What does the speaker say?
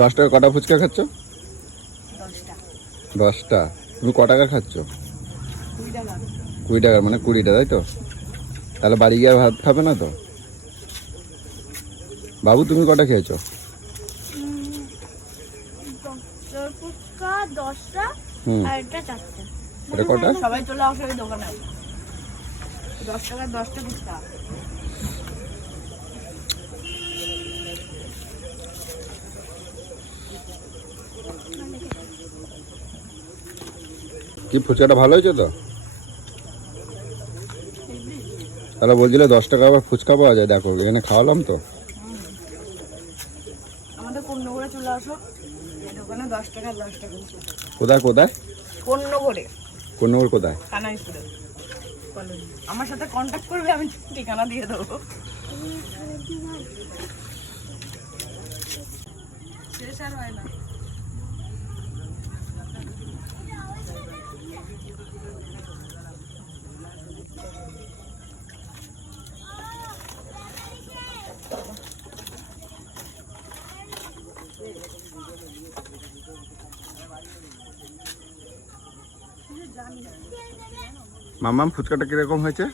10 টাকা কটা ফুচকা খাচ্ছ? 10টা। 10টা। তুমি ক টাকা খাচ্ছ? 20 টাকা। 20 টাকার মানে 20টা, তাই তো? তাহলে বাড়ি গিয়ে আর ভাত খাবে না তো? বাবু তুমি কটা খেয়েছো? 10টা ফুচকা, 10টা হুম। আর এটা 4টা। এটা কটা? সবাই চলে আসো এই দোকানে। 10 টাকার 10টা ফুচকা। কি ফুচকাটা ভালো হয়েছে তো? তাহলে বলছিলে 10 টাকা আবার ফুচকা পাওয়া যায়, দেখো এখানে খাওয়ালাম তো। আমাদের কোন্নগরে চলে আসো এই দোকানে 10 টাকার 10টা ফুচকা। কোথায় কোথায়? কোন্নগরে, কোন নগর কোথায়? কানাইপুরে। আমার সাথে কন্ট্যাক্ট করবে, আমি ঠিকানা দিয়ে দেবো। শেষ আর হয় না। মামাম ফুচকাটা কিরকম হয়েছে?